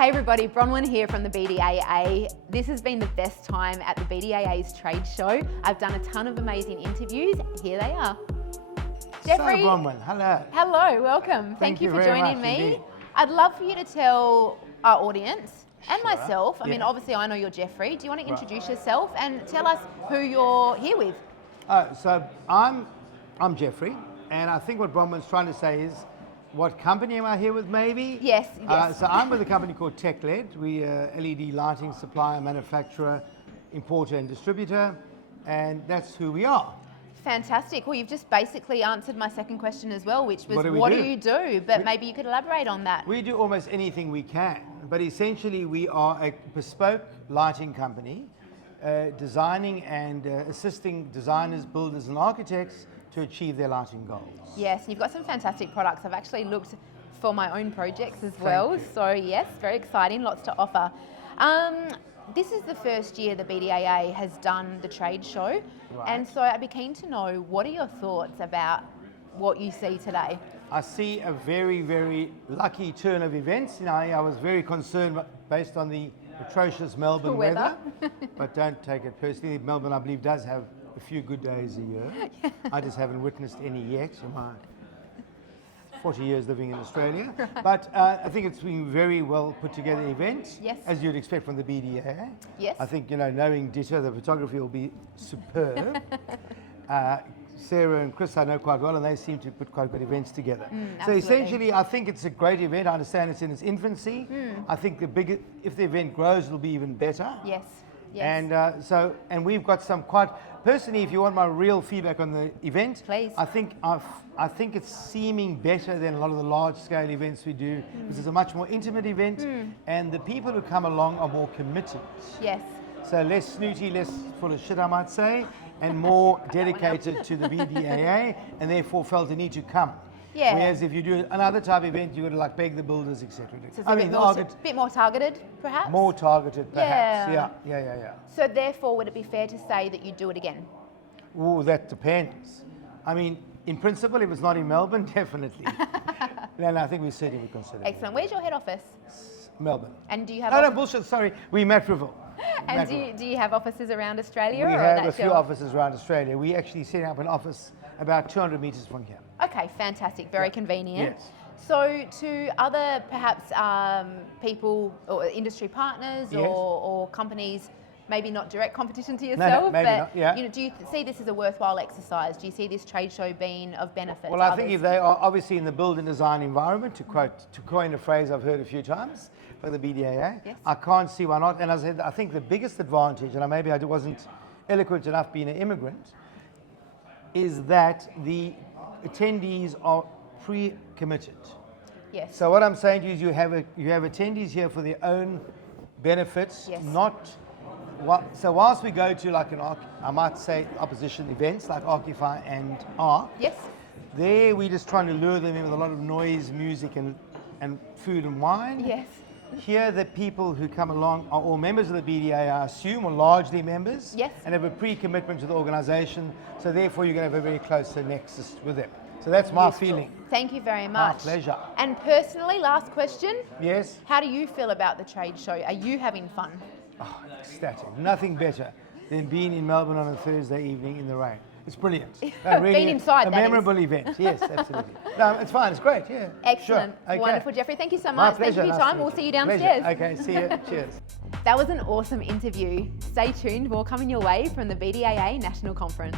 Hey everybody, Bronwyn here from the BDAA. This has been the best time at the BDAA's trade show. I've done a ton of amazing interviews. Here they are. Jeffrey. So Bronwyn, hello. Hello, welcome. Thank you for joining me. Indeed. I'd love for you to tell our audience and Sure. myself, I mean, obviously I know you're Jeffrey. Do you want to introduce yourself and tell us who you're here with? So I'm Jeffrey, and I think what Bronwyn's trying to say is, what company am I here with maybe? Yes. So I'm with a company called TecLED. We are LED lighting supplier, manufacturer, importer and distributor, and that's who we are. Fantastic. Well, you've just basically answered my second question as well, which was What do you do? But maybe you could elaborate on that. We do almost anything we can, but essentially we are a bespoke lighting company, designing and assisting designers, builders and architects to achieve their lighting goals. Yes, you've got some fantastic products. I've actually looked for my own projects as well. So yes, very exciting, lots to offer. This is the first year the BDAA has done the trade show. Right. And so I'd be keen to know, what are your thoughts about what you see today? I see a very, very lucky turn of events. You know, I was very concerned based on the atrocious Melbourne weather, but don't take it personally. Melbourne, I believe, does have a few good days a year. I just haven't witnessed any yet in my 40 years living in Australia. But I think it's been a very well put together event, Yes. as you'd expect from the BDA. Yes. I think, you know, knowing Ditto, the photography will be superb. Sarah and Chris I know quite well, and they seem to put quite good events together. So absolutely. essentially, I think it's a great event. I understand it's in its infancy. I think if the event grows, it'll be even better. Yes. Yes. And we've got some quite personally. If you want my real feedback on the event, Please. I think it's seeming better than a lot of the large-scale events we do. This is a much more intimate event, and the people who come along are more committed. Yes. So less snooty, less full of shit, I might say, and more dedicated to the BDAA, and therefore felt the need to come. Yeah. Whereas if you do another type of event, you would like beg the builders, etc. So it's a bit more targeted, perhaps? More targeted, perhaps. Yeah. Yeah. So therefore, would it be fair to say that you do it again? Oh, that depends. I mean, in principle, if it's not in Melbourne, definitely. Then I think we certainly would consider it. Excellent. Where's your head office? Melbourne. And do you have? No, bullshit. Sorry, we Matraville. And do you have offices around Australia? We or have a that's few your... offices around Australia. We actually set up an office about 200 metres from here. Okay, fantastic. Very convenient. Yes. So to other perhaps people or industry partners Yes. or companies, maybe not direct competition to yourself, maybe but not, yeah. you know, do you see this as a worthwhile exercise? Do you see this trade show being of benefit? Well, to I think others? if they are obviously in the build and design environment, to coin a phrase I've heard a few times for the BDAA, Yes. I can't see why not. And as I said, I think the biggest advantage, and maybe I wasn't eloquent enough being an immigrant, is that the attendees are pre-committed. Yes. So what I'm saying to you is you have attendees here for their own benefits, Yes. not. So whilst we go to like I might say opposition events like Occupy and ARC, Yes. there we're just trying to lure them in with a lot of noise, music and food and wine. Yes. Here the people who come along are all members of the BDA, I assume, or largely members. Yes. And have a pre-commitment to the organisation, so therefore you're going to have a very close nexus with them. So that's my feeling. Thank you very much. pleasure. And personally, last question, Yes? how do you feel about the trade show? Are you having fun? Oh, ecstatic. Nothing better than being in Melbourne on a Thursday evening in the rain. It's brilliant. Being inside, a that is. memorable event. Yes, absolutely. No, it's fine. It's great. Yeah. Excellent. Sure. Okay. Wonderful, Jeffrey. Thank you so My much. Thank you pleasure. for your Nice time. to We'll meet see you you. downstairs. Pleasure. Okay, see you. Cheers. That was an awesome interview. Stay tuned. More coming your way from the BDAA National Conference.